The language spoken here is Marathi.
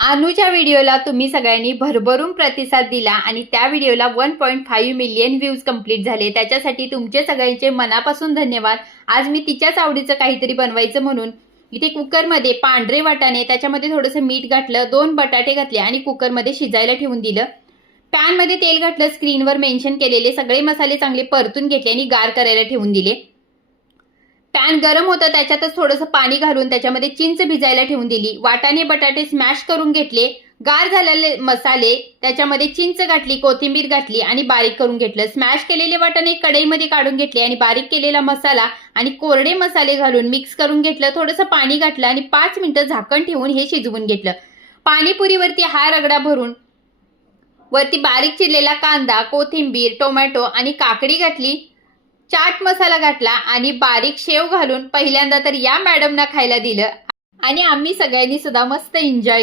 अनुच्या व्हिडिओला तुम्ही सगळ्यांनी भरभरून प्रतिसाद दिला आणि त्या व्हिडिओला 1.5 मिलियन व्ह्यूज कंप्लीट झाले। त्याच्यासाठी तुमचे सगळ्यांचे मनापासून धन्यवाद। आज मी तिच्याच आवडीचं काहीतरी बनवायचं म्हणून इथे कुकरमध्ये पांढरे वाटाणे, त्याच्यामध्ये थोडंसं मीठ घातलं, 2 बटाटे घातले आणि कुकरमध्ये शिजायला ठेवून दिलं। पॅनमध्ये तेल घातलं, स्क्रीनवर मेन्शन केलेले सगळे मसाले चांगले परतून घेतले आणि गार करायला ठेवून दिले। पॅन गरम होता, त्याच्यातच थोडंसं पाणी घालून त्याच्यामध्ये चिंच भिजायला ठेवून दिली। वाटाणे बटाटे स्मॅश करून घेतले। गार झालेले मसाले त्याच्यामध्ये चिंच घातली, कोथिंबीर घातली आणि बारीक करून घेतलं। स्मॅश केलेले वाटाणे कढईमध्ये काढून घेतले आणि बारीक केलेला मसाला आणि कोरडे मसाले घालून मिक्स करून घेतलं। थोडंसं पाणी घातलं आणि 5 मिनिटं झाकण ठेवून हे शिजवून घेतलं। पाणीपुरीवरती हा रगडा भरून वरती बारीक चिरलेला कांदा, कोथिंबीर, टोमॅटो आणि काकडी घातली, चाट मसाला घातला आणि बारीक शेव घालून पहिल्यांदा तर या मॅडमना खायला दिलं आणि आम्ही सगळ्यांनी सुद्धा मस्त एन्जॉय